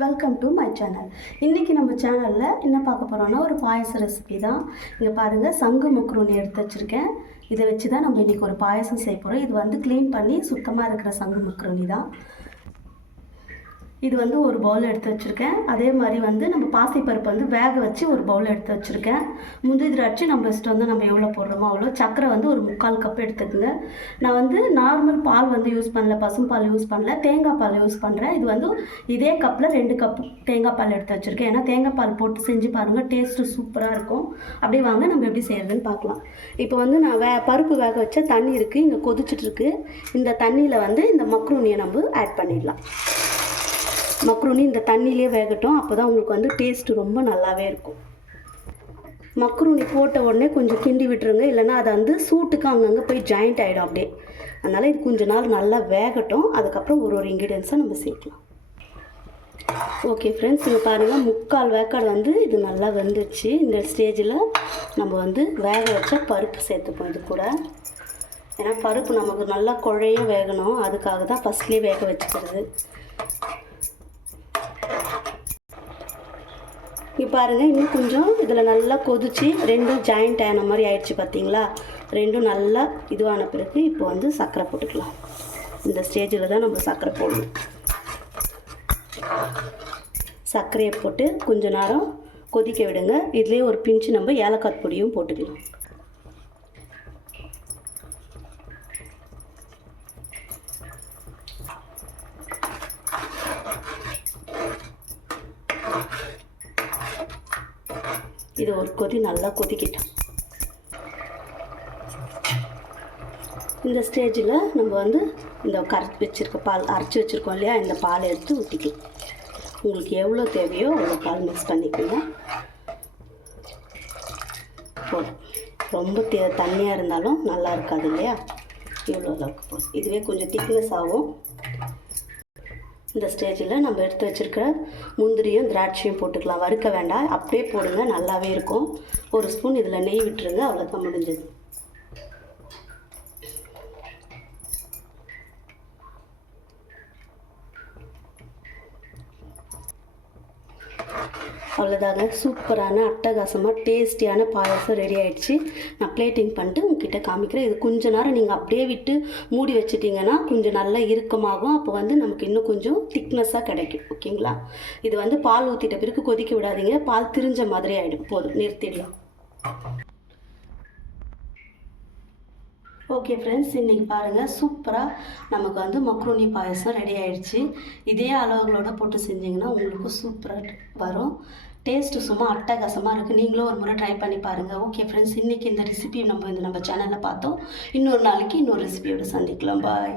Welcome to my channel. இன்றைக்கி நம்ம சேனலில் என்ன பார்க்க போகிறோன்னா ஒரு பாயச ரெசிபி தான். இங்கே பாருங்கள், சங்கு மக்ரூனி எடுத்து வச்சுருக்கேன். இதை வச்சு தான் நம்ம இன்றைக்கி ஒரு பாயசம் செய்ய போகிறோம். இது வந்து க்ளீன் பண்ணி சுத்தமாக இருக்கிற சங்கு மக்ரூனி தான். இது வந்து ஒரு பவுல் எடுத்து வச்சுருக்கேன். அதே மாதிரி வந்து நம்ம பாசிப்பருப்பு வந்து வேக வச்சு ஒரு பவுல் எடுத்து வச்சுருக்கேன். முந்திரி திராட்சை நம்ம இஷ்டம் வந்து நம்ம எவ்வளோ போடுறோமோ அவ்வளோ. சர்க்கரை வந்து ஒரு 3/4 கப் எடுத்துக்கோங்க. நான் வந்து நார்மல் பால் வந்து யூஸ் பண்ணல, பசும்பால் யூஸ் பண்ணல, தேங்காய் பால் யூஸ் பண்ணுறேன். இது வந்து இதே கப்பில் 2 கப் தேங்காய் பால் எடுத்து வச்சுருக்கேன். ஏன்னா தேங்காய் பால் போட்டு செஞ்சு பாருங்கள், டேஸ்ட்டு சூப்பராக இருக்கும். அப்படியே வாங்க நம்ம எப்படி செய்கிறதுன்னு பார்க்கலாம். இப்போ வந்து நான் பருப்பு வேக வச்ச தண்ணி இருக்குது, இங்கே கொதிச்சிட்ருக்கு. இந்த தண்ணியில் வந்து இந்த மக்ரூனியை நம்ம ஆட் பண்ணிடலாம். மக்ரூனி இந்த தண்ணியிலே வேகட்டும், அப்போ தான் உங்களுக்கு வந்து டேஸ்ட்டு ரொம்ப நல்லாவே இருக்கும். மக்ரூனி போட்ட உடனே கொஞ்சம் கிண்டி விட்டுருங்க, இல்லைனா அதை வந்து சூட்டுக்கு அங்கங்கே போய் ஜாயிண்ட் ஆகிடும் அப்படியே. அதனால் இது கொஞ்ச நாள் நல்லா வேகட்டும், அதுக்கப்புறம் ஒரு இன்க்ரீடியன்ஸை நம்ம சேர்க்கலாம். ஓகே ஃப்ரெண்ட்ஸ், இங்கே பாருங்கள், 3/4 வேக்காடு வந்து இது நல்லா வெந்துச்சு. இந்த ஸ்டேஜில் நம்ம வந்து வேக வச்ச பருப்பு சேர்த்துப்போம் இது கூட. ஏன்னா பருப்பு நமக்கு நல்லா குழைய வேகணும், அதுக்காக தான் ஃபஸ்ட்லேயே வேக வச்சுக்கிறது. இங்கே பாருங்கள், இன்னும் கொஞ்சம் இதில் நல்லா கொதிச்சு ரெண்டும் ஜாயிண்ட் ஆன மாதிரி ஆயிடுச்சு பார்த்தீங்களா. ரெண்டும் நல்லா இதுவான பிறகு இப்போ வந்து சர்க்கரை போட்டுக்கலாம். இந்த ஸ்டேஜில் தான் நம்ம சர்க்கரை போடணும். சர்க்கரையை போட்டு கொஞ்ச நேரம் கொதிக்க விடுங்க. இதுலேயே ஒரு பிஞ்சு நம்ம ஏலக்காய் பொடியும் போட்டுக்கலாம். இது ஒரு கொதி நல்லா கொதிக்கிட்டோம். இந்த ஸ்டேஜில் நம்ம வந்து இந்த கரைச்சி வச்சுருக்க பால், அரைச்சி வச்சுருக்கோம் இல்லையா, இந்த பாலை எடுத்து ஊற்றிக்கலாம். உங்களுக்கு எவ்வளோ தேவையோ அவ்வளோ பால் மிக்ஸ் பண்ணிக்கோங்க. போதும். ரொம்ப தண்ணியாக இருந்தாலும் நல்லா இருக்காது இல்லையா, இவ்வளோ அளவுக்கு போதும். இதுவே கொஞ்சம் திக்னஸ் ஆகும். இந்த ஸ்டேஜில் நம்ம எடுத்து வச்சுருக்கிற முந்திரியும் திராட்சையும் போட்டுக்கலாம். வறுக்க வேண்டாம், அப்படியே போடுங்க, நல்லாவே இருக்கும். ஒரு ஸ்பூன் இதில் நெய் விட்டுருங்க, அவ்வளோதான் முடிஞ்சது. அவ்வளோதாங்க, சூப்பரான அட்டகாசமாக டேஸ்டியான பாயாசம் ரெடி ஆகிடுச்சு. நான் பிளேட்டிங் பண்ணிட்டு உங்ககிட்ட காமிக்கிறேன். இது கொஞ்ச நேரம் நீங்கள் அப்படியே விட்டு மூடி வச்சிட்டிங்கன்னா கொஞ்சம் நல்லா இறுக்கமாகும். அப்போ வந்து நமக்கு இன்னும் கொஞ்சம் திக்னஸாக கிடைக்கும். ஓகேங்களா, இது வந்து பால் ஊற்றிட்ட பிறகு கொதிக்க விடாதீங்க, பால் திரிஞ்ச மாதிரி ஆகிடும். போதும், நிறுத்திடலாம். ஓகே ஃப்ரெண்ட்ஸ், இன்றைக்கி பாருங்கள், சூப்பராக நமக்கு வந்து மக்ரூனி பாயசம் ரெடி ஆகிடுச்சு. இதே அளவுகளோடு போட்டு செஞ்சிங்கன்னா உங்களுக்கு சூப்பராக வரும். டேஸ்ட்டு சும்மா அட்டகாசமாக இருக்குது. நீங்களும் ஒரு முறை ட்ரை பண்ணி பாருங்கள். ஓகே ஃப்ரெண்ட்ஸ், இன்றைக்கி இந்த ரெசிபி நம்ம சேனலில் பார்த்தோம். இன்னொரு நாளைக்கு இன்னொரு ரெசிபியோடு சந்திக்கலாம். பாய்.